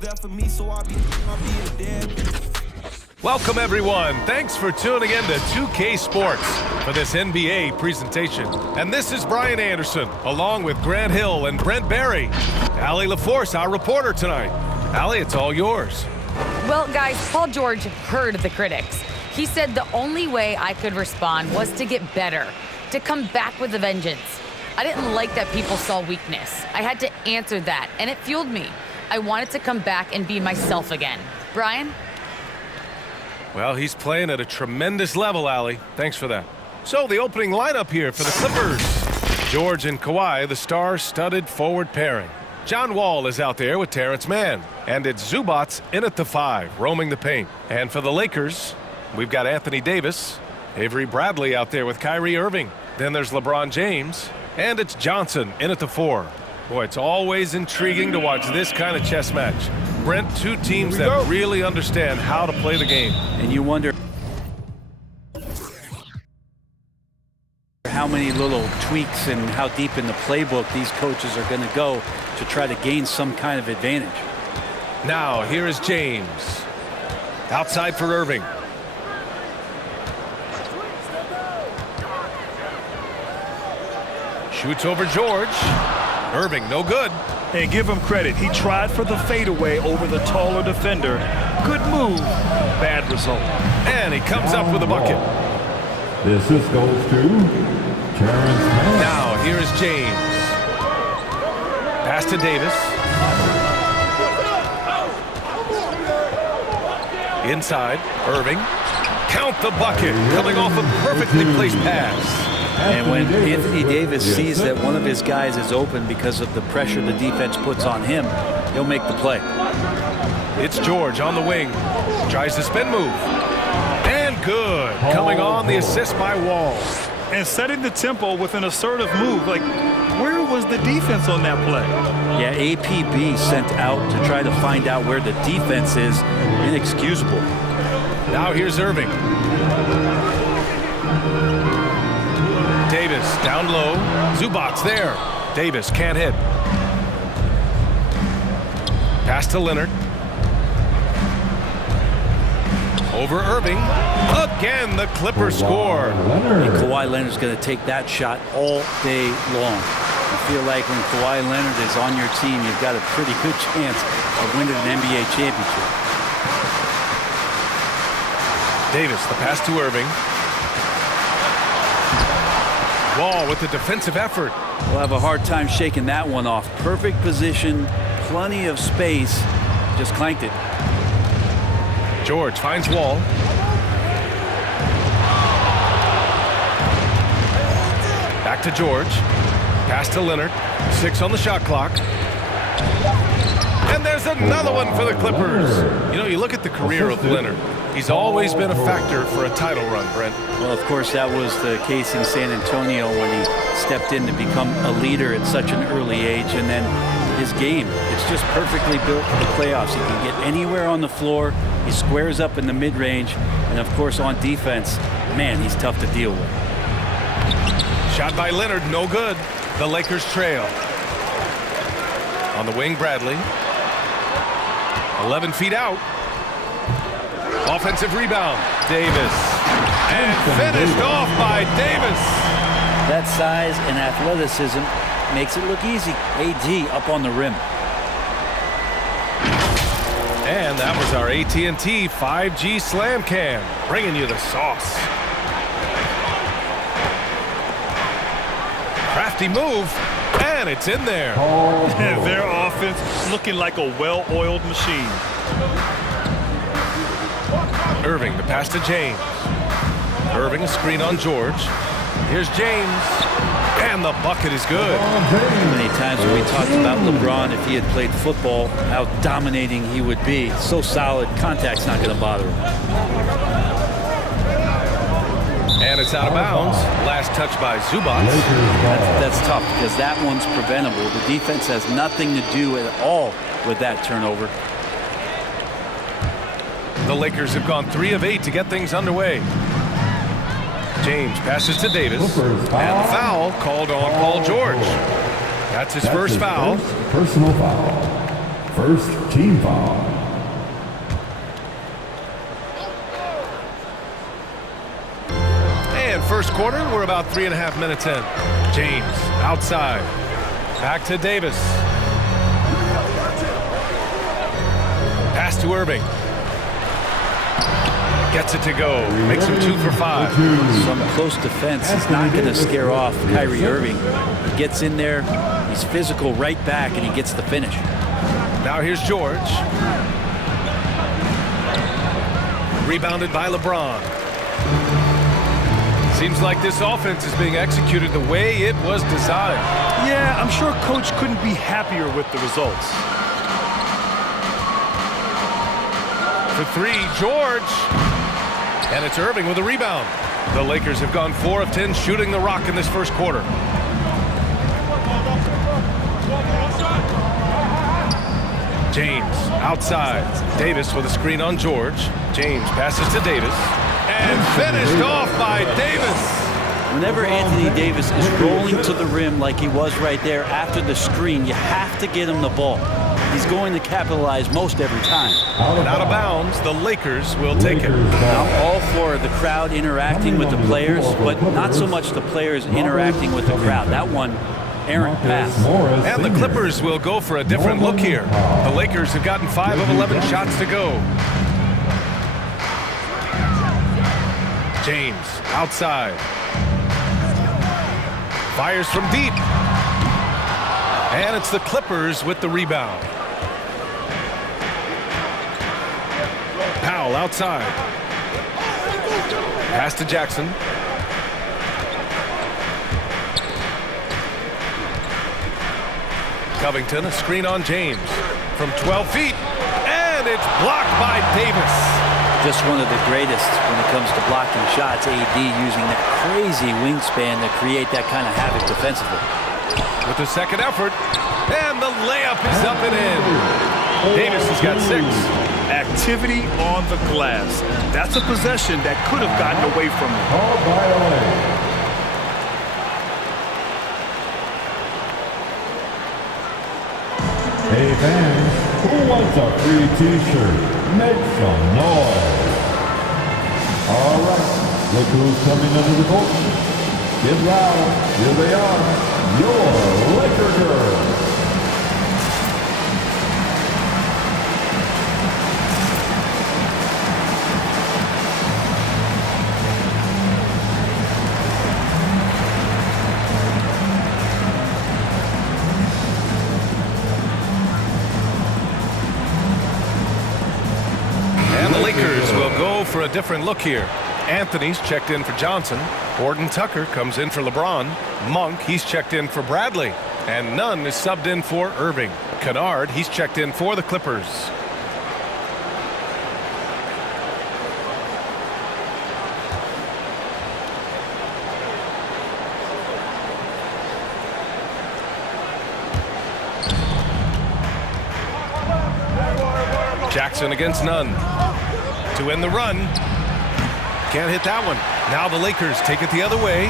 That for me, so I'll be a dead. Welcome, everyone. Thanks for tuning in to 2K Sports for this NBA presentation. And this is Brian Anderson, along with Grant Hill and Brent Barry. Allie LaForce, our reporter tonight. Allie, it's all yours. Well, guys, Paul George heard the critics. He said the only way I could respond was to get better, to come back with a vengeance. I didn't like that people saw weakness. I had to answer that, and it fueled me. I wanted to come back and be myself again. Brian? Well, he's playing at a tremendous level, Allie. Thanks for that. So, the opening lineup here for the Clippers. George and Kawhi, the star-studded forward pairing. John Wall is out there with Terrence Mann. And it's Zubats in at the 5, roaming the paint. And for the Lakers, we've got Anthony Davis, Avery Bradley out there with Kyrie Irving. Then there's LeBron James. And it's Johnson in at the 4. Boy, it's always intriguing to watch this kind of chess match. Brent, two teams that really understand how to play the game. And you wonder how many little tweaks and how deep in the playbook these coaches are going to go to try to gain some kind of advantage. Now, here is James. Outside for Irving. Shoots over George. Irving, no good. And give him credit. He tried for the fadeaway over the taller defender. Good move. Bad result. And he comes up with a bucket. The assist goes to Terrence Mann. Now, here is James. Pass to Davis. Inside, Irving. Count the bucket. Coming off a perfectly placed pass. And when Anthony Davis sees that one of his guys is open because of the pressure the defense puts on him, he'll make the play. It's George on the wing. Tries the spin move. And good. Coming on the assist by Wall. And setting the tempo with an assertive move. Like, where was the defense on that play? Yeah, APB sent out to try to find out where the defense is. Inexcusable. Now here's Irving. Davis down low. Zubats there. Davis can't hit. Pass to Leonard. Over Irving. Again, the Clippers score. And Kawhi Leonard's going to take that shot all day long. I feel like when Kawhi Leonard is on your team, you've got a pretty good chance of winning an NBA championship. Davis, the pass to Irving. Wall with the defensive effort. We'll have a hard time shaking that one off. Perfect position, plenty of space, just clanked it. George finds Wall. Back to George. Pass to Leonard. 6 on the shot clock. And there's another one for the Clippers. You know, you look at the career of Leonard. He's always been a factor for a title run, Brent. Well, of course, that was the case in San Antonio when he stepped in to become a leader at such an early age. And then his game, it's just perfectly built for the playoffs. He can get anywhere on the floor. He squares up in the mid-range. And, of course, on defense, man, he's tough to deal with. Shot by Leonard, no good. The Lakers trail. On the wing, Bradley. 11 feet out. Offensive rebound, Davis. And finished off by Davis. That size and athleticism makes it look easy. AD up on the rim. And that was our AT&T 5G Slam Cam, bringing you the sauce. Crafty move, and it's in there. Their offense looking like a well-oiled machine. Irving, the pass to James. Irving, a screen on George. Here's James, and the bucket is good. Many times when we talked about LeBron, if he had played football, how dominating he would be. So solid, contact's not going to bother him. And it's out of bounds. Last touch by Zubats. That's tough because that one's preventable. The defense has nothing to do at all with that turnover. The Lakers have gone 3 of 8 to get things underway. James passes to Davis. And foul called on Paul George. That's his first foul. Personal foul. First team foul. And first quarter, we're about 3.5 minutes in. James outside. Back to Davis. Pass to Irving. Gets it to go. Makes him 2 for 5. Some close defense is not going to scare off Kyrie Irving. He gets in there, he's physical right back, and he gets the finish. Now here's George. Rebounded by LeBron. Seems like this offense is being executed the way it was designed. Yeah, I'm sure Coach couldn't be happier with the results. For 3, George. And it's Irving with a rebound. The Lakers have gone 4 of 10 shooting the rock in this first quarter. James outside. Davis with a screen on George. James passes to Davis. And finished off by Davis. Whenever Anthony Davis is rolling to the rim like he was right there after the screen, you have to get him the ball. He's going to capitalize most every time. And out of bounds, the Lakers will take it. I'm all for the crowd interacting with the players, but not so much the players interacting with the crowd. That one, errant pass. And the Clippers will go for a different look here. The Lakers have gotten 5 of 11 shots to go. James outside. Fires from deep. And it's the Clippers with the rebound. Powell outside. Pass to Jackson. Covington, a screen on James. From 12 feet. And it's blocked by Davis. Just one of the greatest when it comes to blocking shots. AD using that crazy wingspan to create that kind of havoc defensively. With the second effort. And the layup is up and in. Davis has got 6. Activity on the glass. That's a possession that could have gotten away from him. Called by LA. Hey fans, who wants a free t-shirt? Make some noise. All right, look who's coming under the court. Get loud. Here they are, your Laker girls. For a different look here. Anthony's checked in for Johnson. Horton Tucker comes in for LeBron. Monk, he's checked in for Bradley. And Nunn is subbed in for Irving. Kennard, he's checked in for the Clippers. Jackson against Nunn. To end the run. Can't hit that one. Now the Lakers take it the other way.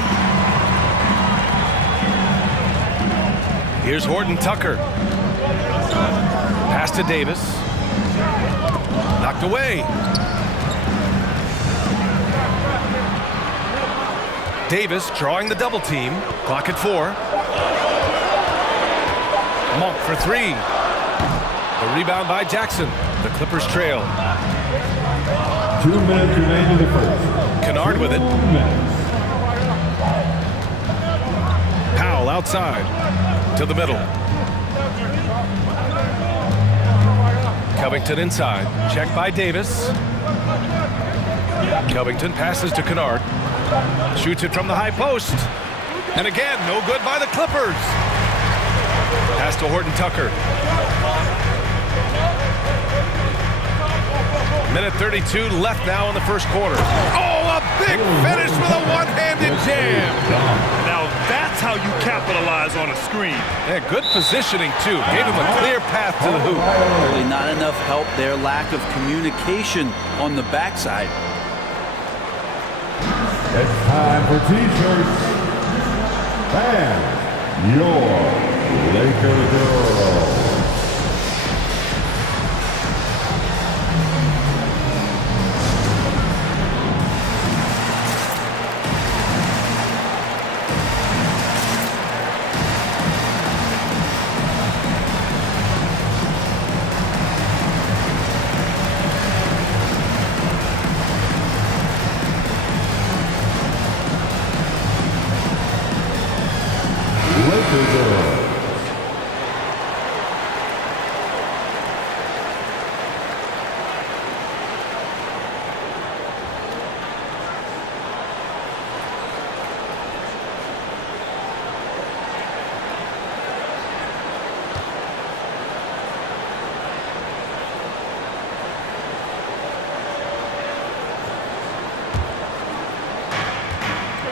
Here's Horton Tucker. Pass to Davis. Knocked away. Davis drawing the double team. Clock at 4. Monk for 3. The rebound by Jackson. The Clippers trail. 2 minutes remain in the first. Kennard with it. 2 minutes. Powell outside. To the middle. Covington inside. Checked by Davis. Covington passes to Kennard. Shoots it from the high post. And again, no good by the Clippers. Pass to Horton Tucker. Minute 32 left now in the first quarter. Oh, a big finish with a one-handed jam. Now that's how you capitalize on a screen. Yeah, good positioning, too. Gave him a clear path to the hoop. Really not enough help there. Lack of communication on the backside. It's time for t-shirts. And your Laker girls.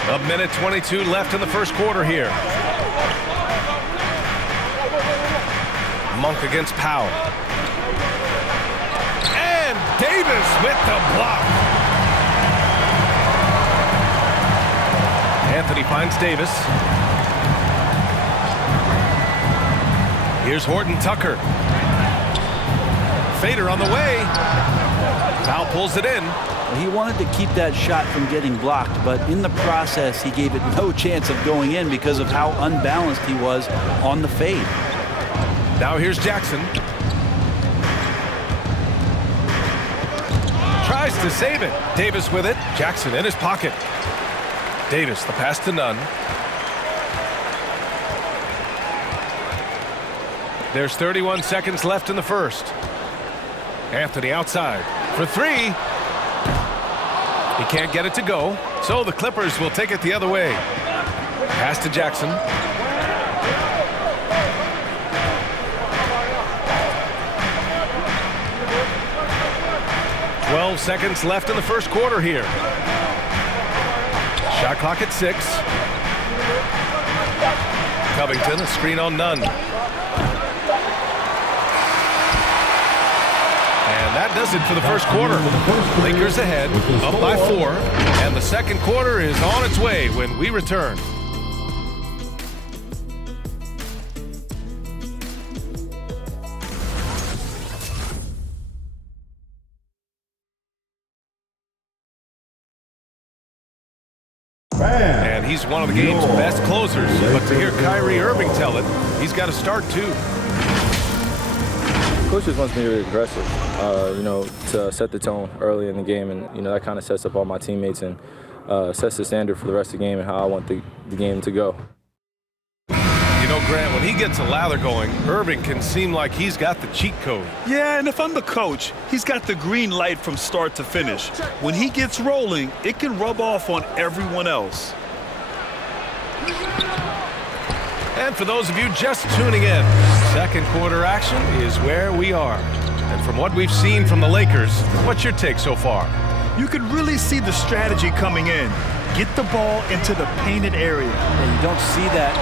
A minute 22 left in the first quarter here. Monk against Powell. And Davis with the block. Anthony finds Davis. Here's Horton Tucker. Fader on the way. Powell pulls it in. He wanted to keep that shot from getting blocked, but in the process, he gave it no chance of going in because of how unbalanced he was on the fade. Now here's Jackson. Tries to save it. Davis with it. Jackson in his pocket. Davis, the pass to Nunn. There's 31 seconds left in the first. Anthony outside for three. He can't get it to go, so the Clippers will take it the other way. Pass to Jackson. "12 seconds left in the first quarter here. Shot clock at 6. Covington, a screen on Nunn. And that does it for the first quarter. Lakers ahead, up by 4, and the second quarter is on its way when we return. And he's one of the game's best closers, but to hear Kyrie Irving tell it, he's got to start too. Coach just wants me to be aggressive, to set the tone early in the game, and that kind of sets up all my teammates and sets the standard for the rest of the game and how I want the game to go. Grant, when he gets a lather going, Irving can seem like he's got the cheat code. Yeah, and if I'm the coach, he's got the green light from start to finish. When he gets rolling, it can rub off on everyone else. And for those of you just tuning in, second quarter action is where we are. And from what we've seen from the Lakers, what's your take so far? You can really see the strategy coming in. Get the ball into the painted area. And you don't see that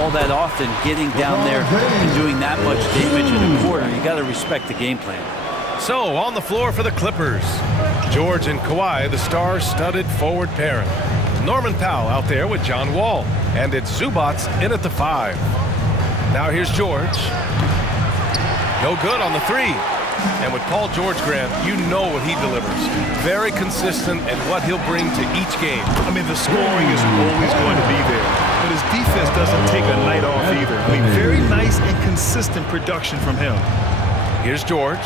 all that often, getting down there and doing that much damage in a quarter. You got to respect the game plan. So on the floor for the Clippers, George and Kawhi, the star-studded forward pairing. Norman Powell out there with John Wall, and it's Zubats in at the 5. Now here's George. No good on the 3. And with Paul George, Grant, you know what he delivers. Very consistent in what he'll bring to each game. I mean, the scoring is always going to be there, but his defense doesn't take a night off either. I mean, very nice and consistent production from him. Here's George.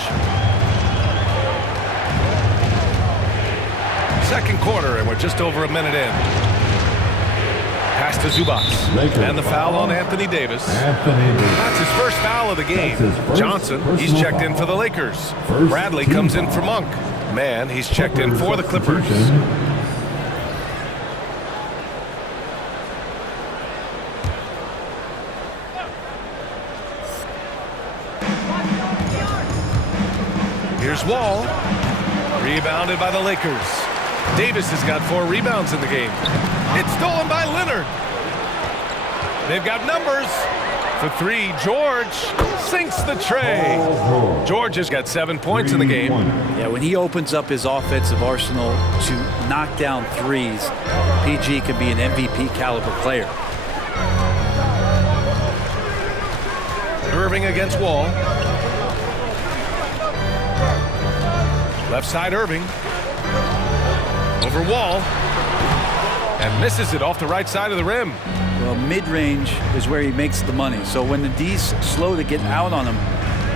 Second quarter, and we're just over a minute in. Pass to Zubats. And the foul on Anthony Davis. That's his first foul of the game. Johnson, he's checked in for the Lakers. Bradley comes in for Monk. Man, he's checked in for the Clippers. Here's Wall. Rebounded by the Lakers. Davis has got 4 rebounds in the game. It's stolen by Leonard. They've got numbers. For 3, George sinks the tray. George has got 7 points in the game. Yeah, when he opens up his offensive arsenal to knock down threes, PG can be an MVP caliber player. Irving against Wall. Left side Irving. Over Wall. And misses it off the right side of the rim. Well, mid-range is where he makes the money. So when the D's slow to get out on him,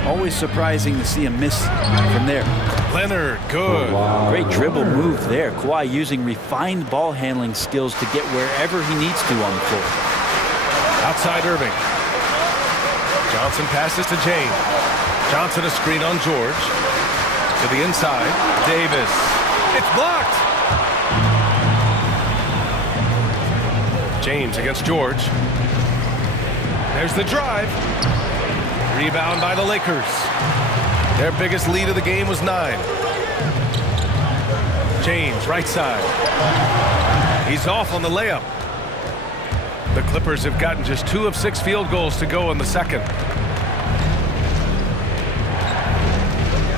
always surprising to see him miss from there. Leonard, good. Great dribble move there. Kawhi using refined ball handling skills to get wherever he needs to on the floor. Outside Irving. Johnson passes to James. Johnson a screen on George. To the inside. Davis. It's blocked. James against George. There's the drive. Rebound by the Lakers. Their biggest lead of the game was 9. James, right side. He's off on the layup. The Clippers have gotten just 2 of 6 field goals to go in the second.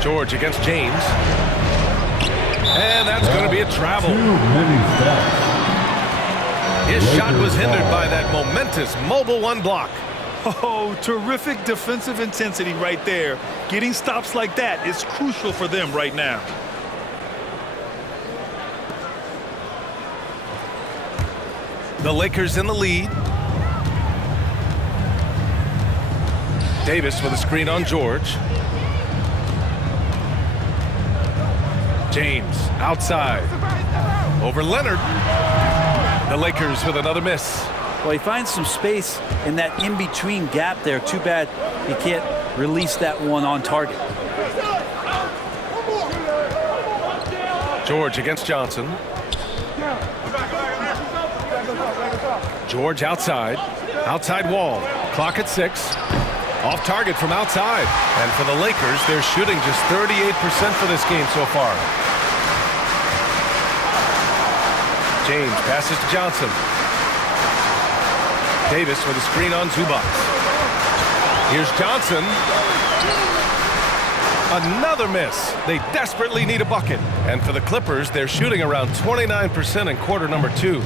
George against James. And that's going to be a travel. His shot was hindered by that momentous mobile 1 block. Oh, terrific defensive intensity right there. Getting stops like that is crucial for them right now. The Lakers in the lead. Davis with a screen on George. James outside. Over Leonard. The Lakers with another miss. Well, he finds some space in that in-between gap there. Too bad he can't release that one on target. George against Johnson. George outside. Outside wall. Clock at 6. Off target from outside. And for the Lakers, they're shooting just 38% for this game so far. James passes to Johnson. Davis with a screen on Zubac. Here's Johnson. Another miss. They desperately need a bucket. And for the Clippers, they're shooting around 29% in quarter number 2.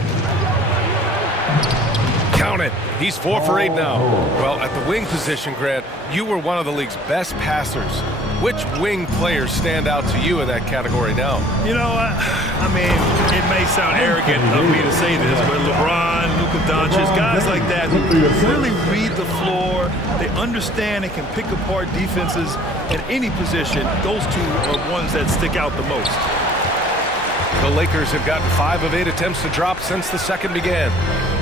Count it. He's 4 for 8 now. Well, at the wing position, Grant, you were one of the league's best passers. Which wing players stand out to you in that category now? You know, I mean, it may sound arrogant of me to say this, but LeBron, Luka Doncic, guys like that who really read the floor, they understand and can pick apart defenses at any position. Those two are ones that stick out the most. The Lakers have gotten 5 of 8 attempts to drop since the second began.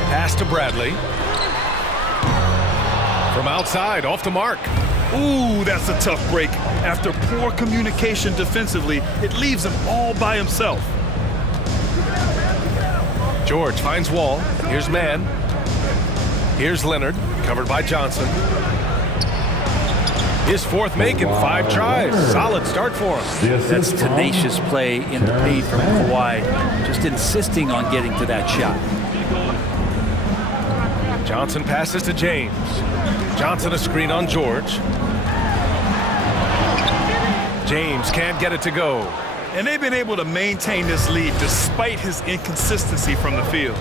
Pass to Bradley. From outside, off the mark. Ooh, that's a tough break. After poor communication defensively, it leaves him all by himself. George finds Wall. Here's Mann. Here's Leonard, covered by Johnson. His 4th make in 5 tries. Solid start for him. That's tenacious play in the paint from Kawhi, just insisting on getting to that shot. Johnson passes to James. Johnson a screen on George. James can't get it to go. And they've been able to maintain this lead despite his inconsistency from the field.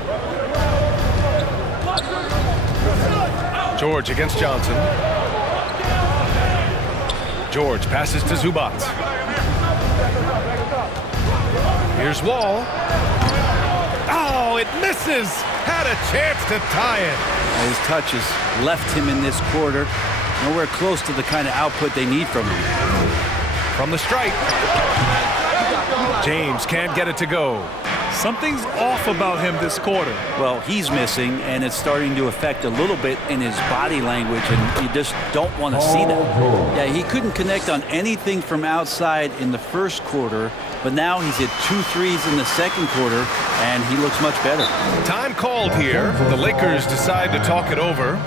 George against Johnson. George passes to Zubac. Here's Wall. Oh, it misses. Had a chance to tie it. His touches left him in this quarter. Nowhere close to the kind of output they need from him. From the stripe. James can't get it to go. Something's off about him this quarter. Well, he's missing, and it's starting to affect a little bit in his body language, and you just don't want to see that. Yeah, he couldn't connect on anything from outside in the first quarter, but now he's hit 2 threes in the second quarter, and he looks much better. Time called here. The Lakers decide to talk it over.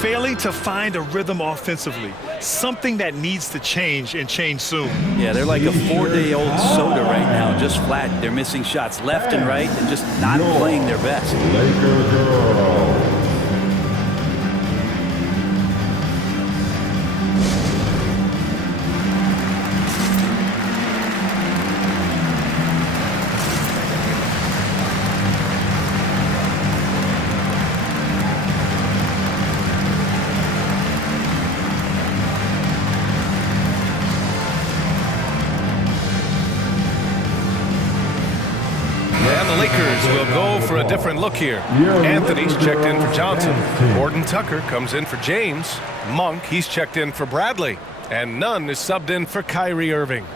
Failing to find a rhythm offensively. Something that needs to change and change soon. Yeah, they're like a 4-day-old soda right now, just flat. They're missing shots left and right and just not playing their best. Laker girls. Will go for a different look here. Anthony's checked in for Johnson. Gordon Tucker comes in for James. Monk, he's checked in for Bradley. And Nunn is subbed in for Kyrie Irving.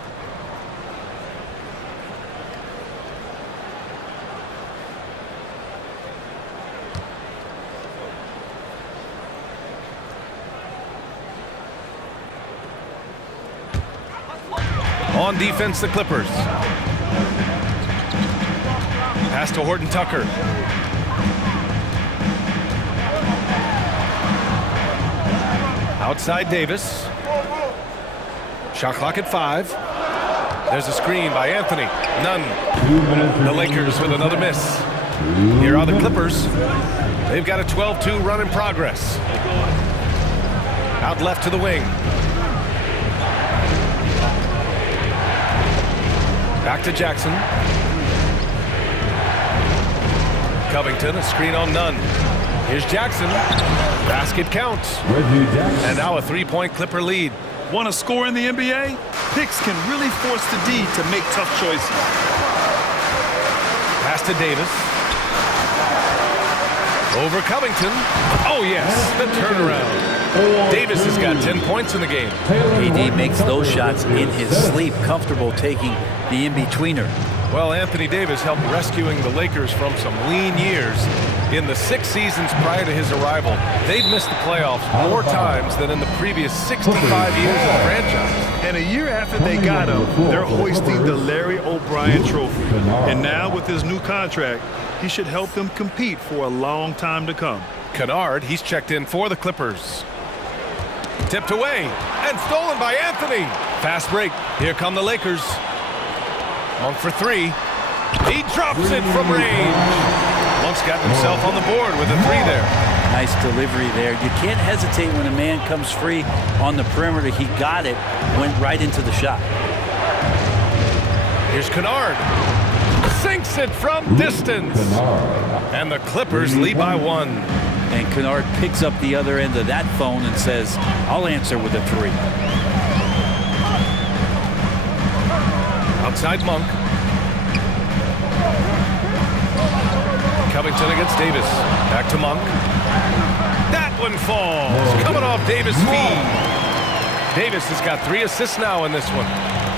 On defense, the Clippers. Pass to Horton Tucker. Outside Davis. Shot clock at 5. There's a screen by Anthony. None. The Lakers with another miss. Here are the Clippers. They've got a 12-2 run in progress. Out left to the wing. Back to Jackson. Covington, a screen on none. Here's Jackson. Basket counts. And now a three-point Clipper lead. Want to score in the NBA? Picks can really force the D to make tough choices. Pass to Davis. Over Covington. Oh, yes, the turnaround. Davis has got 10 points in the game. AD makes those shots in his sleep, comfortable taking the in-betweener. Well, Anthony Davis helped rescuing the Lakers from some lean years. In the 6 seasons prior to his arrival, they'd missed the playoffs more times than in the previous 65 years of the franchise. And a year after they got him, they're hoisting the Larry O'Brien Trophy. And now with his new contract, he should help them compete for a long time to come. Kennard, he's checked in for the Clippers. Tipped away and stolen by Anthony. Fast break. Here come the Lakers. Monk for three. He drops it from range. Monk's got himself on the board with a three there. Nice delivery there. You can't hesitate when a man comes free on the perimeter. He got it, went right into the shot. Here's Kennard. Sinks it from distance. And the Clippers lead by one. And Kennard picks up the other end of that phone and says, I'll answer with a three. Outside Monk. Covington against Davis. Back to Monk. That one falls. Coming off Davis' feed. Davis has got 3 assists now in this one.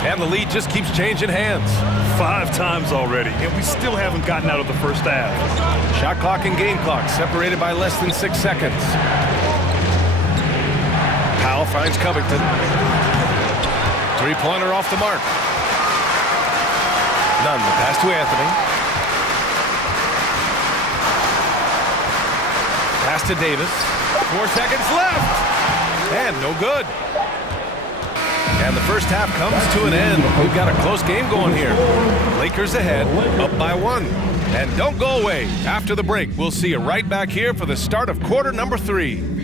And the lead just keeps changing hands. 5 times already, and we still haven't gotten out of the first half. Shot clock and game clock separated by less than 6 seconds. Powell finds Covington. Three-pointer off the mark. None. The pass to Anthony. Pass to Davis. 4 seconds left. And no good. And the first half comes to an end. We've got a close game going here. Lakers ahead, up by 1. And don't go away. After the break, we'll see you right back here for the start of quarter number 3.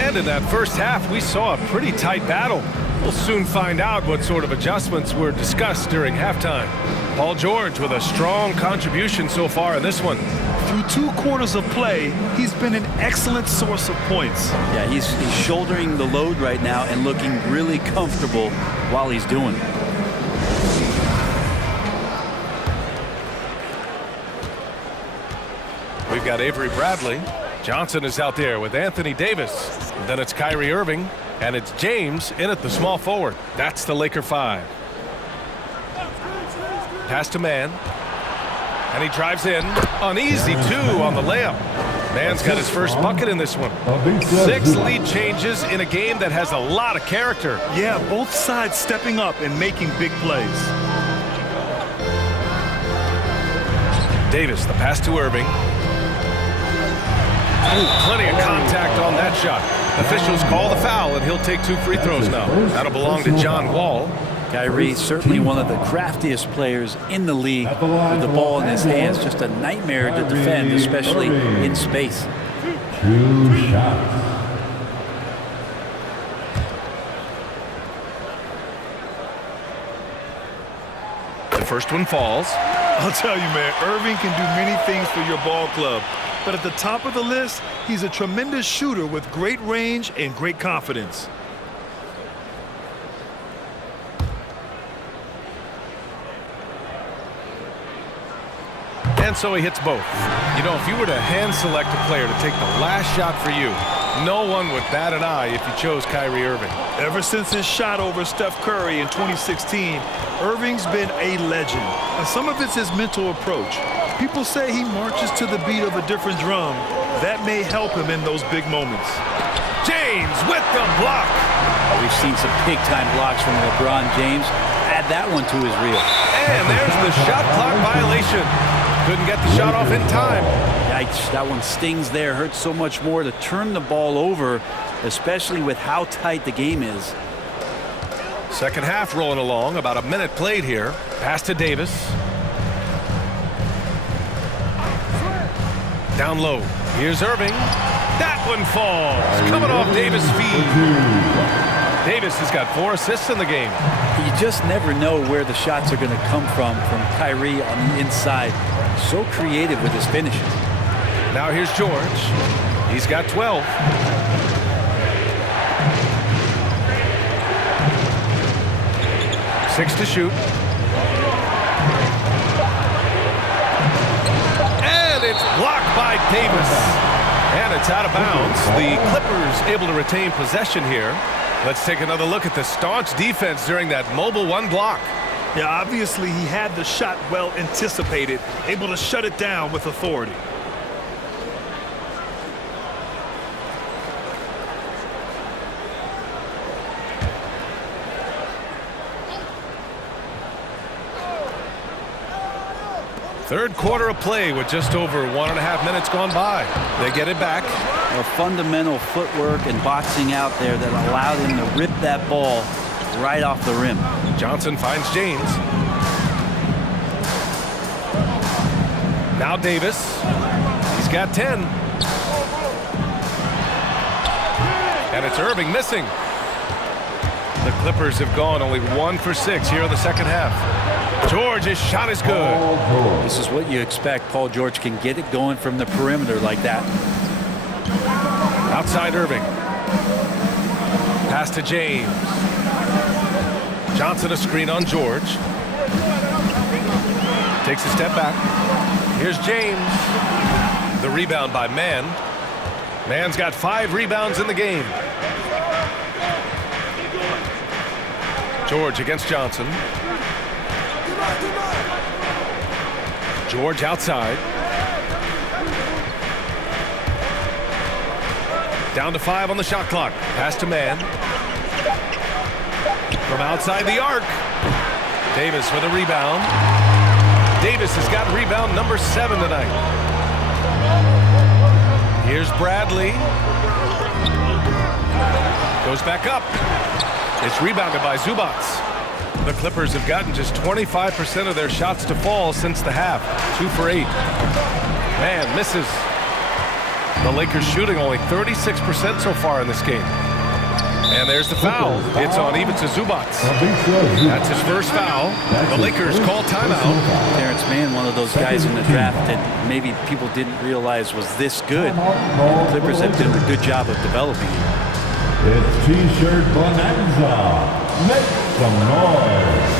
And in that first half, we saw a pretty tight battle. We'll soon find out what sort of adjustments were discussed during halftime. Paul George with a strong contribution so far in this one. Through 2 quarters of play, he's been an excellent source of points. Yeah, he's shouldering the load right now and looking really comfortable while he's doing it. We've got Avery Bradley. Johnson is out there with Anthony Davis. Then it's Kyrie Irving, and it's James in at the small forward. That's the Laker 5. Pass to Mann. And he drives in. An easy 2 on the layup. Mann's got his first bucket in this one. 6 lead changes in a game that has a lot of character. Yeah, both sides stepping up and making big plays. Davis, the pass to Irving. Ooh, plenty of contact on that shot. Officials call the foul, and he'll take 2 free throws now. That'll belong to John Wall. Kyrie, certainly one of the craftiest players in the league with the ball in his hands. Just a nightmare to defend, especially in space. 2 shots. The first one falls. I'll tell you, man, Irving can do many things for your ball club. But at the top of the list, he's a tremendous shooter with great range and great confidence. And so he hits both. You know, if you were to hand select a player to take the last shot for you, no one would bat an eye if you chose Kyrie Irving. Ever since his shot over Steph Curry in 2016, Irving's been a legend. And some of it's his mental approach. People say he marches to the beat of a different drum. That may help him in those big moments. James with the block. We've seen some big-time blocks from LeBron James. Add that one to his reel. And there's the shot clock violation. Couldn't get the shot off in time. Yikes, that one stings there. Hurts so much more to turn the ball over, especially with how tight the game is. Second half rolling along. About a minute played here. Pass to Davis. Down low. Here's Irving. That one falls. Coming off Davis' feed. Davis has got 4 assists in the game. You just never know where the shots are going to come from Kyrie on the inside. So creative with his finishes. Now here's George. He's got 12. Six to shoot. And it's blocked by Davis. And it's out of bounds. The Clippers able to retain possession here. Let's take another look at the staunch defense during that mobile one block. Yeah, obviously he had the shot well anticipated, able to shut it down with authority. Third quarter of play with just over 1.5 minutes gone by. They get it back. A fundamental footwork and boxing out there that allowed him to rip that ball right off the rim. Johnson finds James. Now Davis. He's got 10. And it's Irving missing. The Clippers have gone only 1 for 6 here in the second half. George's shot is good. This is what you expect. Paul George can get it going from the perimeter like that. Outside Irving. Pass to James. Johnson a screen on George. Takes a step back. Here's James. The rebound by Mann. Mann's got 5 rebounds in the game. George against Johnson. George outside. Down to 5 on the shot clock. Pass to Mann. From outside the arc. Davis with a rebound. Davis has got rebound number 7 tonight. Here's Bradley. Goes back up. It's rebounded by Zubats. The Clippers have gotten just 25% of their shots to fall since the half. 2 for 8. Man misses. The Lakers shooting only 36% so far in this game. And there's the foul. It's on even to Zubats. That's his first foul. The Lakers call timeout. Terrence Mann, one of those guys in the draft that maybe people didn't realize was this good. The Clippers have done a good job of developing him. It's T-shirt bonanza. Make some noise.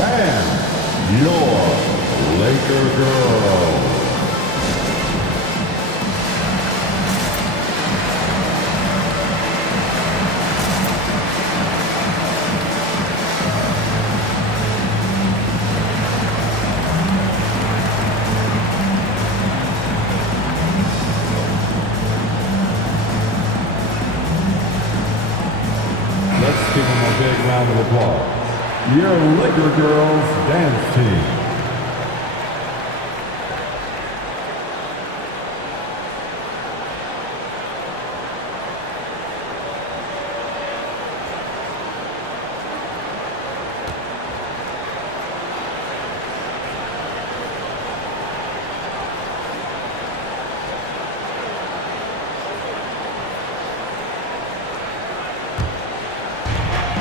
And your Laker girl. Let's give them a big round of applause. Your Laker girls dance team.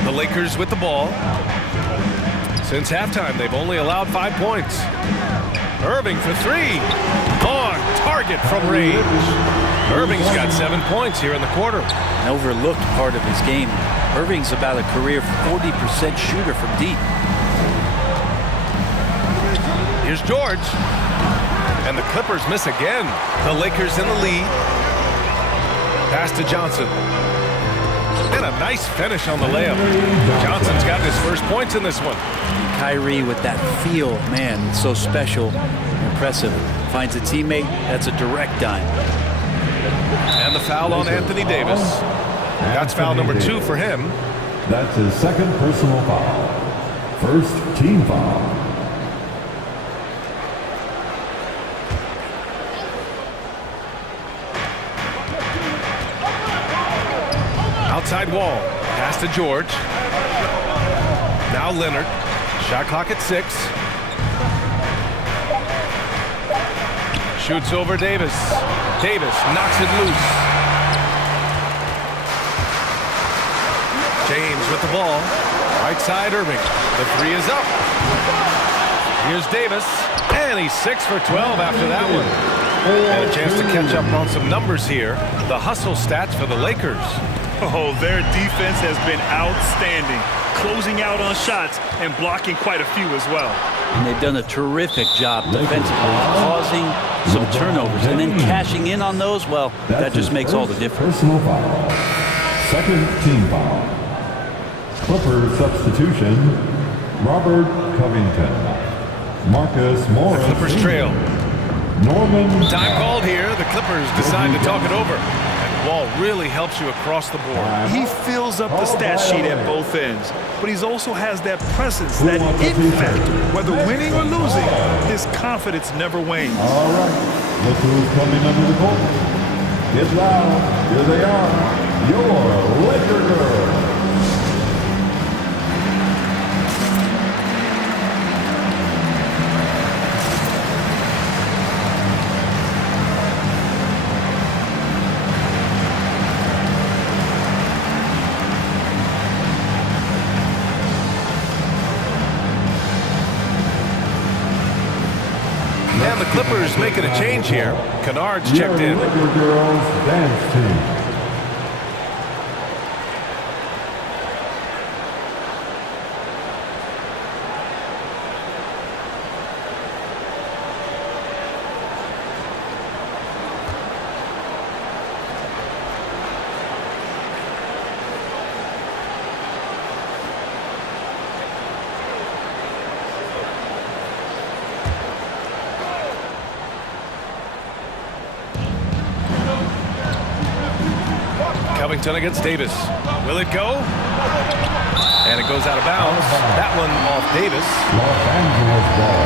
The Lakers with the ball. Since halftime, they've only allowed 5 points. Irving for 3. On target from range. Irving's got 7 points here in the quarter. An overlooked part of his game. Irving's about a career 40% shooter from deep. Here's George. And the Clippers miss again. The Lakers in the lead. Pass to Johnson. And a nice finish on the layup. Johnson's got his first points in this one. Kyrie with that feel, man, it's so special, impressive. Finds a teammate, that's a direct dime. And the foul on Anthony Davis. That's foul number 2 for him. That's his second personal foul. First team foul. Outside wall. Pass to George. Now Leonard. Shot clock at 6. Shoots over Davis. Davis knocks it loose. James with the ball. Right side Irving. The 3 is up. Here's Davis. And he's 6 for 12 after that one. And a chance to catch up on some numbers here. The hustle stats for the Lakers. Oh, their defense has been outstanding, closing out on shots and blocking quite a few as well. And they've done a terrific job defensively, causing some turnovers and then cashing in on those. Well, that just makes all the difference. Personal foul. Second team foul. Clippers substitution. Robert Covington. Marcus Morris. The Clippers trail. Norman. Time called here. The Clippers decide to talk it over. Wall really helps you across the board. He fills up the stat sheet at both ends, but he also has that presence, that it factor. Whether winning or losing, his confidence never wanes. All right, look who's coming under the court. Get loud, here they are, your Laker girls. And the Clippers making a change here. Kennard's checked in. Laker girls dance team. Covington against Davis. Will it go? And it goes out of bounds. That one off Davis. Los Angeles ball.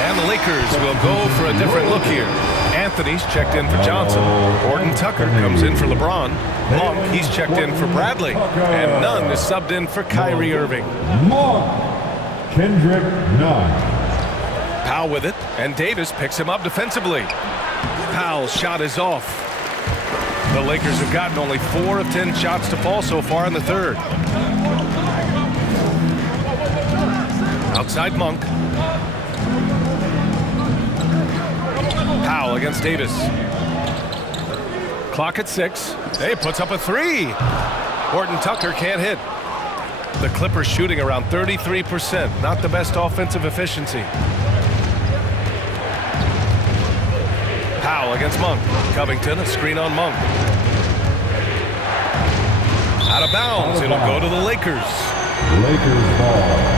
And the Lakers will go for a different look here. Anthony's checked in for Johnson. Horton Tucker comes in for LeBron. Monk, he's checked in for Bradley. And Nunn is subbed in for Kyrie Irving. Monk. Kendrick Nunn. Powell with it, and Davis picks him up defensively. Powell's shot is off. The Lakers have gotten only 4 of 10 shots to fall so far in the third. Outside Monk. Powell against Davis. Clock at 6. Hey, puts up a 3. Horton Tucker can't hit. The Clippers shooting around 33%. Not the best offensive efficiency. Powell against Monk. Covington, a screen on Monk. Out of bounds. It'll go to the Lakers. Lakers ball.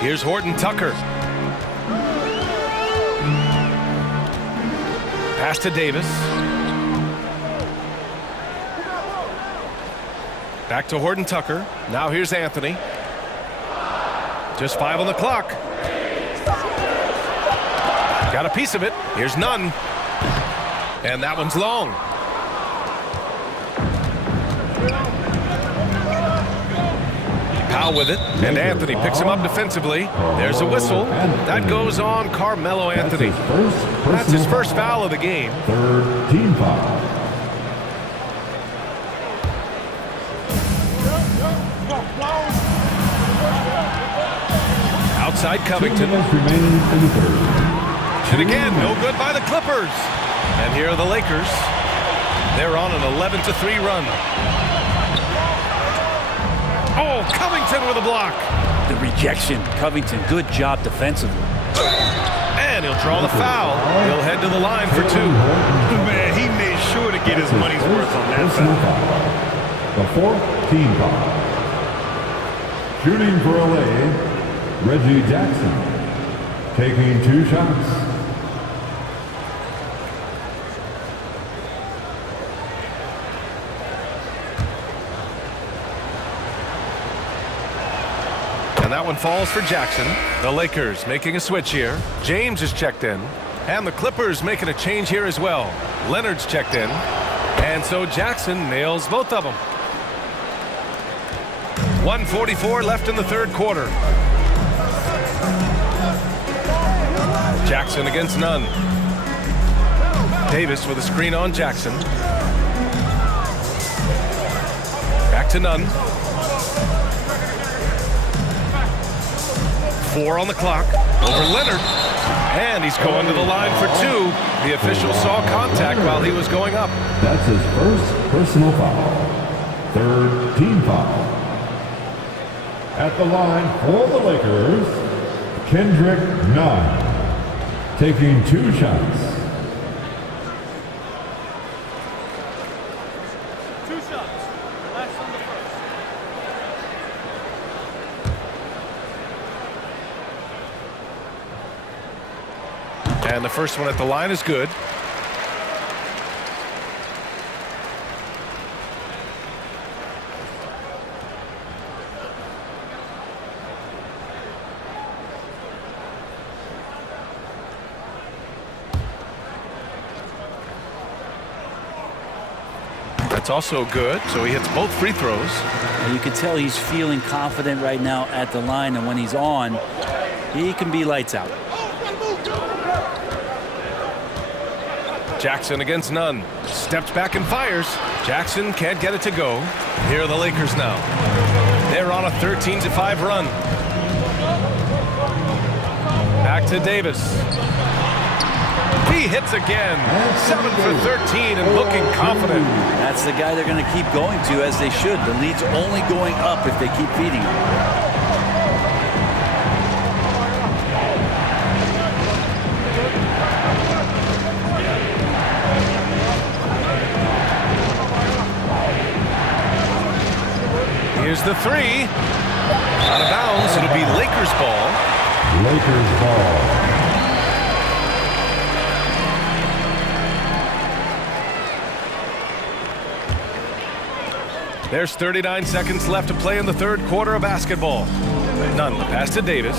Here's Horton Tucker. Pass to Davis. Back to Horton Tucker. Now here's Anthony. Just 5 on the clock. Got a piece of it. Here's Nunn. And that one's long. Powell with it. And Anthony picks him up defensively. There's a whistle. That goes on Carmelo Anthony. That's his first foul of the game. Third team foul. Outside Covington. Remaining in the third. And again, no good by the Clippers. And here are the Lakers. They're on an 11-3 run. Oh, Covington with a block. The rejection. Covington, good job defensively. And he'll draw the foul. He'll head to the line for 2. Man, he made sure to get his money's worth on that foul. The 4th team foul. Shooting for LA, Reggie Jackson. Taking 2 shots. And that one falls for Jackson. The Lakers making a switch here. James is checked in. And the Clippers making a change here as well. Leonard's checked in. And so Jackson nails both of them. 1:44 left in the 3rd quarter. Jackson against Nunn. Davis with a screen on Jackson. Back to Nunn. 4 on the clock. Over Leonard. And he's going to the line for 2. The official saw contact while he was going up. That's his first personal foul. 3rd team foul. At the line for the Lakers, Kendrick Nunn. Taking 2 shots. 2 shots. Last on the first. And the first one at the line is good. That's also good, so he hits both free throws. And you can tell he's feeling confident right now at the line, and when he's on, he can be lights out. Jackson against Nunn. Steps back and fires. Jackson can't get it to go. Here are the Lakers now. They're on a 13-5 run. Back to Davis. He hits again. 7 for 13 and looking confident. That's the guy they're going to keep going to, as they should. The lead's only going up if they keep feeding him. Here's the 3. Out of bounds. It'll be Lakers ball. Lakers ball. There's 39 seconds left to play in the 3rd quarter of basketball. Nunn, the pass to Davis.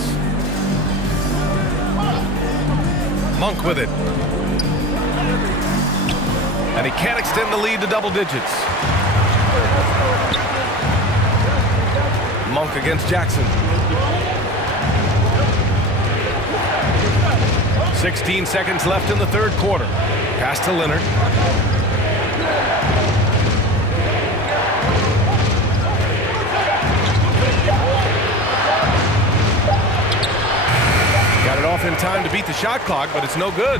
Monk with it. And he can't extend the lead to double digits. Monk against Jackson. 16 seconds left in the 3rd quarter. Pass to Leonard. Got it off in time to beat the shot clock, but it's no good.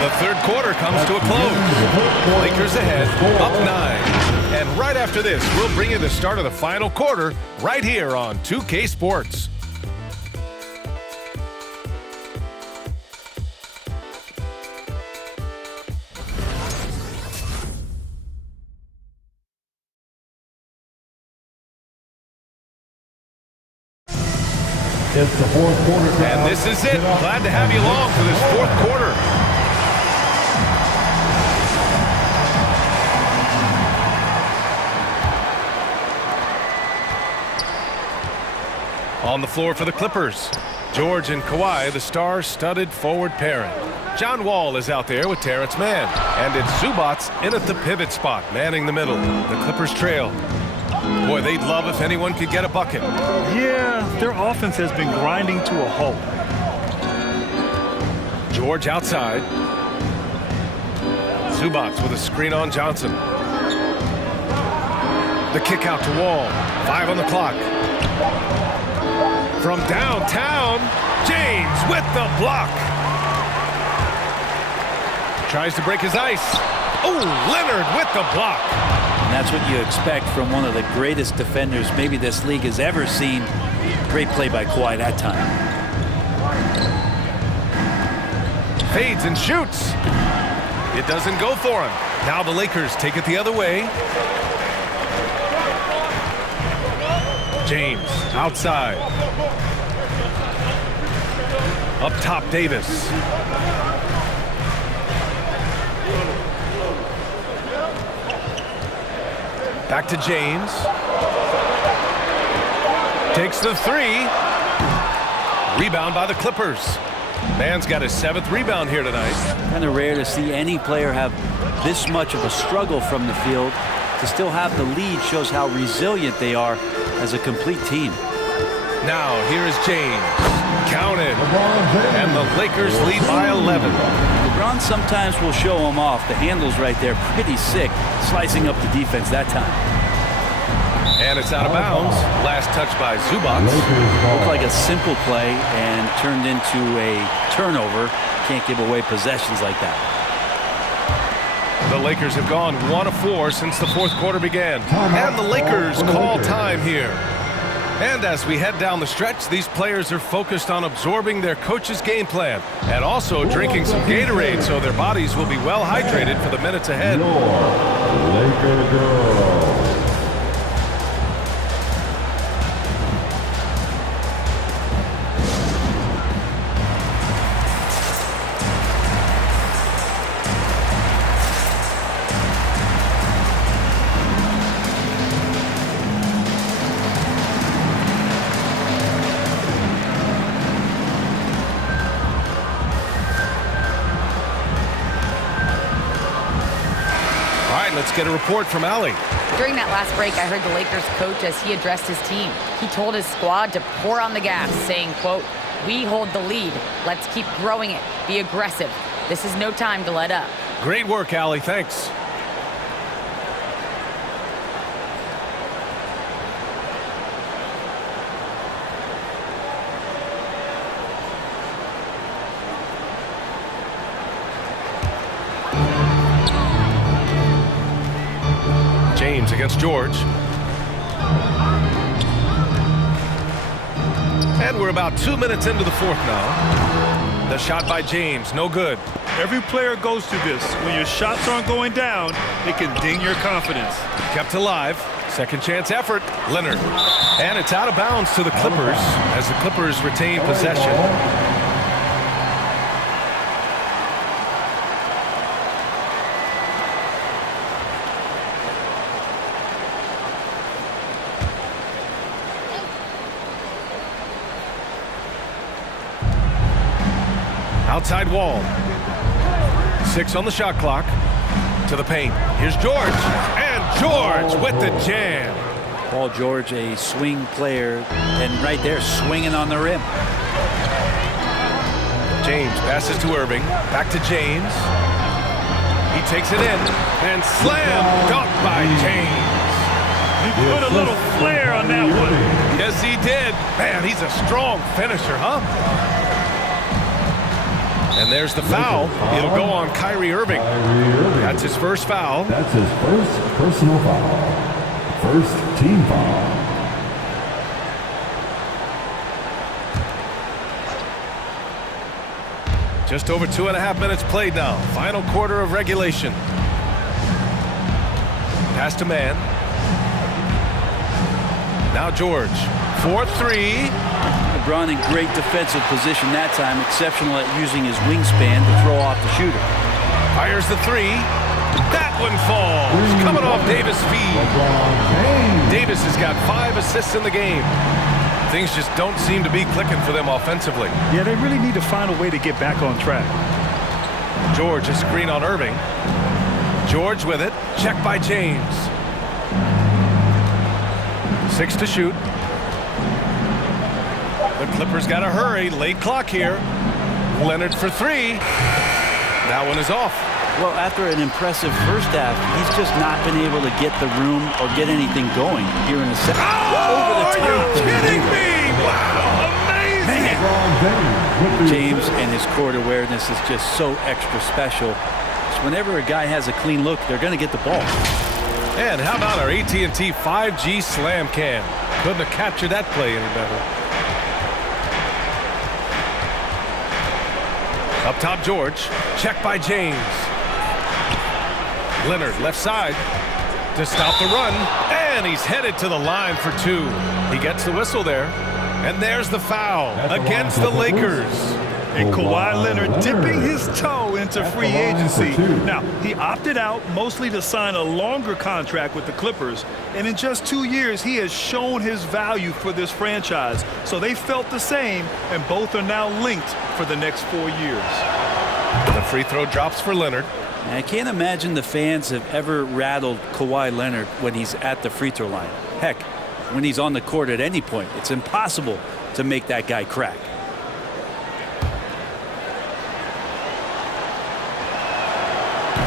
The 3rd quarter comes to a close. Lakers ahead, up 9. And right after this, we'll bring you the start of the final quarter right here on 2K Sports. It's the 4th quarter. And this is it. Glad to have you along for this 4th quarter. On the floor for the Clippers, George and Kawhi, the star-studded forward pairing. John Wall is out there with Terrence Mann. And it's Zubats in at the pivot spot, manning the middle. The Clippers trail. Boy, they'd love if anyone could get a bucket. Yeah, their offense has been grinding to a halt. George outside. Zubats with a screen on Johnson. The kick out to Wall. 5 on the clock. From downtown, James with the block. Tries to break his ice. Oh, Leonard with the block. And that's what you expect from one of the greatest defenders maybe this league has ever seen. Great play by Kawhi that time. Fades and shoots. It doesn't go for him. Now the Lakers take it the other way. James outside. Up top, Davis. Back to James. Takes the three. Rebound by the Clippers. Man's got his 7th rebound here tonight. Kind of rare to see any player have this much of a struggle from the field. To still have the lead shows how resilient they are as a complete team. Now here is James. Counted. And the Lakers lead by 11. LeBron sometimes will show him off. The handle's right there, pretty sick, slicing up the defense that time. And it's out of bounds. Last touch by Zubac. Looked like a simple play and turned into a turnover. Can't give away possessions like that. The Lakers have gone 1 of 4 since the 4th quarter began. And the Lakers call time here. And as we head down the stretch, these players are focused on absorbing their coach's game plan and also drinking some Gatorade so their bodies will be well hydrated for the minutes ahead. Laker girl. Let's get a report from Allie. During that last break, I heard the Lakers coach as he addressed his team. He told his squad to pour on the gas, saying, quote, "We hold the lead. Let's keep growing it. Be aggressive. This is no time to let up." Great work, Allie. Thanks. James against George. And we're about 2 minutes into the 4th now. The shot by James, no good. Every player goes through this. When your shots aren't going down, it can ding your confidence. Kept alive. Second chance effort. Leonard. And it's out of bounds to the Clippers as the Clippers retain possession. Outside wall. 6 on the shot clock. To the paint. Here's George. And George with the jam. Paul George, a swing player, and right there swinging on the rim. James passes to Irving. Back to James. He takes it in. And slam dunk by James. He put a little flair on that one. Yes, he did. Man, he's a strong finisher, huh? And there's the foul. It'll go on Kyrie Irving. That's his first foul. That's his first personal foul. First team foul. Just over 2.5 minutes played now. Final quarter of regulation. Pass to man. Now George. 4-3. LeBron in great defensive position that time. Exceptional at using his wingspan to throw off the shooter. Fires the 3. That one falls. Coming off Davis' feed. Davis has got 5 assists in the game. Things just don't seem to be clicking for them offensively. Yeah, they really need to find a way to get back on track. George, a screen on Irving. George with it. Check by James. 6 to shoot. The Clippers got to hurry. Late clock here. Leonard for 3. That one is off. Well, after an impressive first half, he's just not been able to get the room or get anything going here in the second. Oh, over the top. Are you kidding me? Wow, amazing. James and his court awareness is just so extra special. Whenever a guy has a clean look, they're going to get the ball. And how about our AT&T 5G Slam Cam? Couldn't have captured that play any better. Up top, George. Check by James. Leonard, left side, to stop the run. And he's headed to the line for two. He gets the whistle there. And there's the foul against the Lakers. And Kawhi Leonard dipping his toe into free agency. Now, he opted out mostly to sign a longer contract with the Clippers. And in just 2 years, he has shown his value for this franchise. So they felt the same, and both are now linked for the next 4 years. The free throw drops for Leonard. I can't imagine the fans have ever rattled Kawhi Leonard when he's at the free throw line. Heck, when he's on the court at any point, it's impossible to make that guy crack.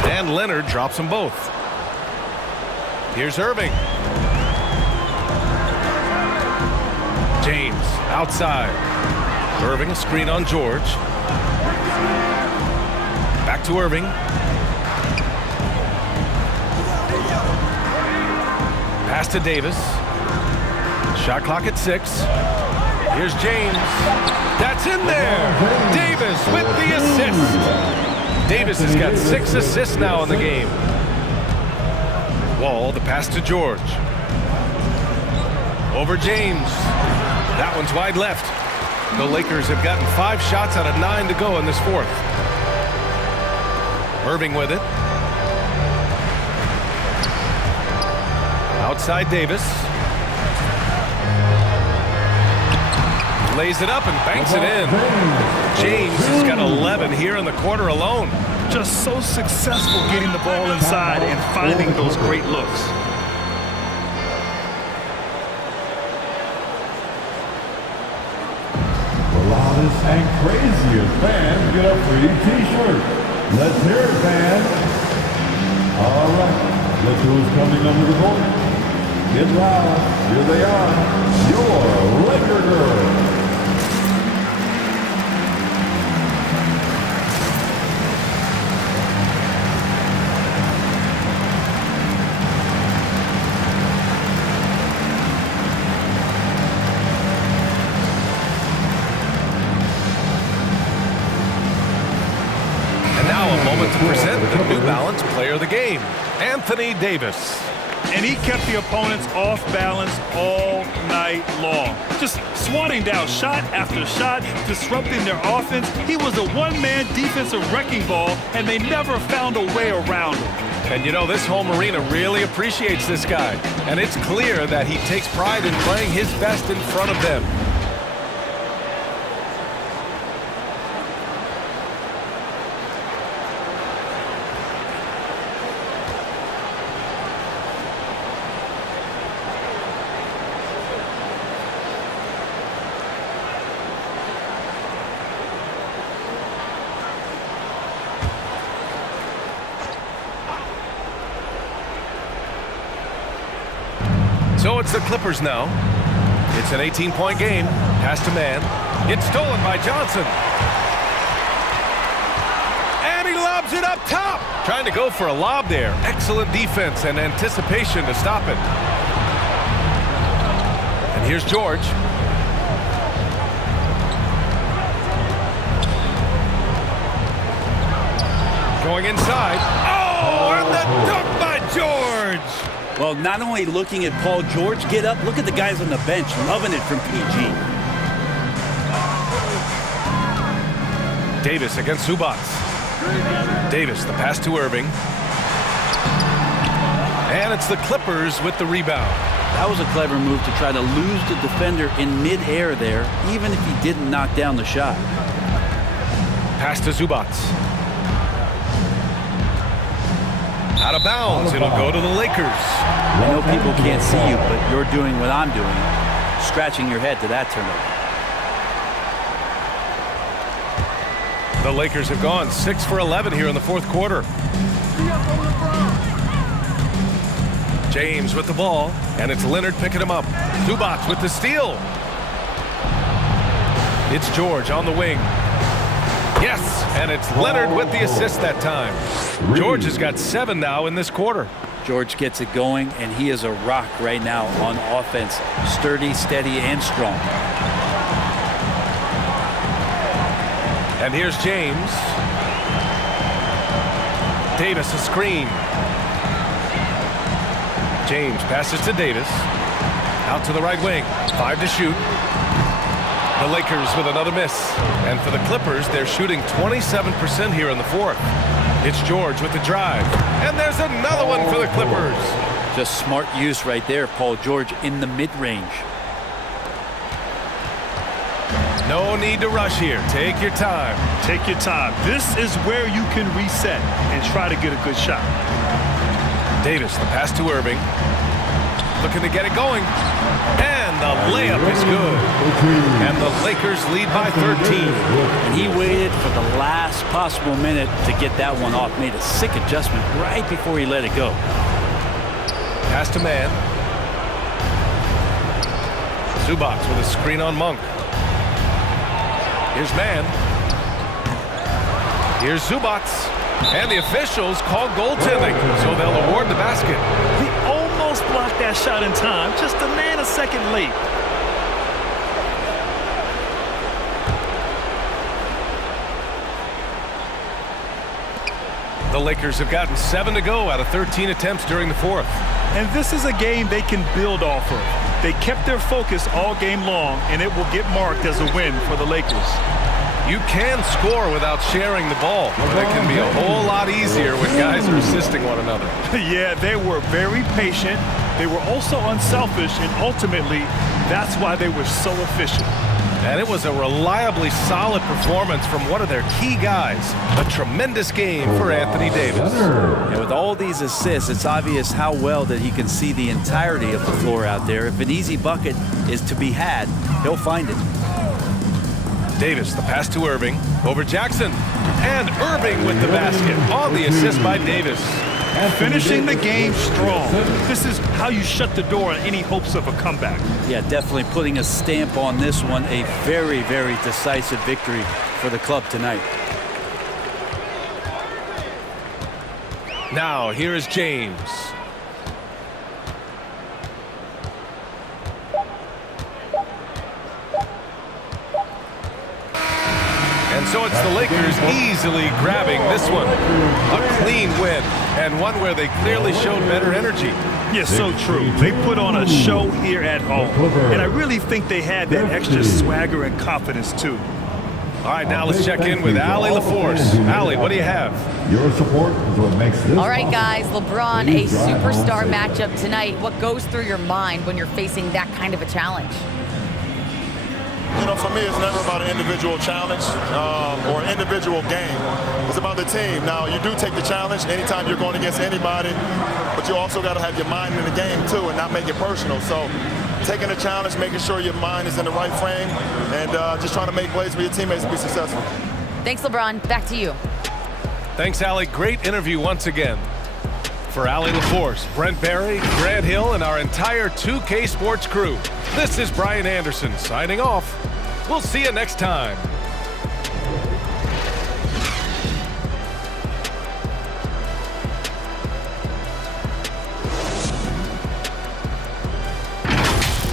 And Leonard drops them both. Here's Irving. James outside. Irving, a screen on George. Back to Irving. Pass to Davis. Shot clock at 6. Here's James. That's in there. Davis with the assist. Davis has got 6 assists now in the game. Wall, the pass to George. Over James. That one's wide left. The Lakers have gotten 5 shots out of 9 to go in this fourth. Irving with it. Outside Davis. Lays it up and banks it in. James has got 11 here in the quarter alone. Just so successful getting the ball inside and finding those great looks. The loudest and craziest fans get a free t-shirt. Let's hear it, fans. All right, look who's coming under the court. Get loud. Here they are, your Laker girls. To present the New Balance Player of the Game, Anthony Davis. And he kept the opponents off balance all night long. Just swatting down shot after shot, disrupting their offense. He was a one-man defensive wrecking ball, and they never found a way around him. And you know, this home arena really appreciates this guy. And it's clear that he takes pride in playing his best in front of them. So it's the Clippers now. It's an 18-point game. Pass to man. It's stolen by Johnson. And he lobs it up top. Trying to go for a lob there. Excellent defense and anticipation to stop it. And here's George. Going inside. Oh, and the dunk by George. Well, not only looking at Paul George get up, look at the guys on the bench loving it from PG. Davis against Zubats. Davis, the pass to Irving. And it's the Clippers with the rebound. That was a clever move to try to lose the defender in midair there, even if he didn't knock down the shot. Pass to Zubats. Out of bounds. It'll go to the Lakers. I know people can't see you, but you're doing what I'm doing. Scratching your head to that turnover. The Lakers have gone 6 for 11 here in the fourth quarter. James with the ball, and it's Leonard picking him up. Zubats with the steal. It's George on the wing. Yes, and it's Leonard with the assist that time. George has got 7 now in this quarter. George gets it going, and he is a rock right now on offense. Sturdy, steady, and strong. And here's James. Davis a screen. James passes to Davis. Out to the right wing. 5 to shoot. The Lakers with another miss. And for the Clippers, they're shooting 27% here in the fourth. It's George with the drive. And there's another one for the Clippers. Just smart use right there, Paul George in the mid-range. No need to rush here. Take your time. Take your time. This is where you can reset and try to get a good shot. Davis, the pass to Irving. Looking to get it going. And the layup is good. And the Lakers lead by 13. And he waited for the last possible minute to get that one off. Made a sick adjustment right before he let it go. Pass to Man. Zubac with a screen on Monk. Here's Man. Here's Zubac. And the officials call goaltending, so they'll award the basket. He almost blocked that shot in time, just a nanosecond late. The Lakers have gotten 7 to go out of 13 attempts during the fourth. And this is a game they can build off of. They kept their focus all game long, and it will get marked as a win for the Lakers. You can score without sharing the ball, but it can be a whole lot easier when guys are assisting one another. Yeah, they were very patient. They were also unselfish, and ultimately, that's why they were so efficient. And it was a reliably solid performance from one of their key guys. A tremendous game for Anthony Davis. And with all these assists, it's obvious how well that he can see the entirety of the floor out there. If an easy bucket is to be had, he'll find it. Davis, the pass to Irving, over Jackson. And Irving with the basket on the assist by Davis. Finishing the game strong. This is how you shut the door on any hopes of a comeback. Yeah, definitely putting a stamp on this one. A very, very decisive victory for the club tonight. Now, here is James. And so it's the Lakers easily grabbing this one. A clean win, and one where they clearly showed better energy. Yes, so true. They put on a show here at home, and I really think they had that extra swagger and confidence, too. All right, now let's check in with Allie LaForce. Allie, what do you have? Your support is what makes this All right, possible. guys, LeBron, a superstar matchup tonight. What goes through your mind when you're facing that kind of a challenge? You know, for me, it's never about an individual challenge or an individual game. It's about the team. Now, you do take the challenge anytime you're going against anybody, but you also got to have your mind in the game, too, and not make it personal. So taking the challenge, making sure your mind is in the right frame, and just trying to make plays for your teammates to be successful. Thanks, LeBron. Back to you. Thanks, Allie. Great interview once again. For Allie LaForce, Brent Barry, Grant Hill, and our entire 2K Sports crew, this is Brian Anderson signing off. We'll see you next time.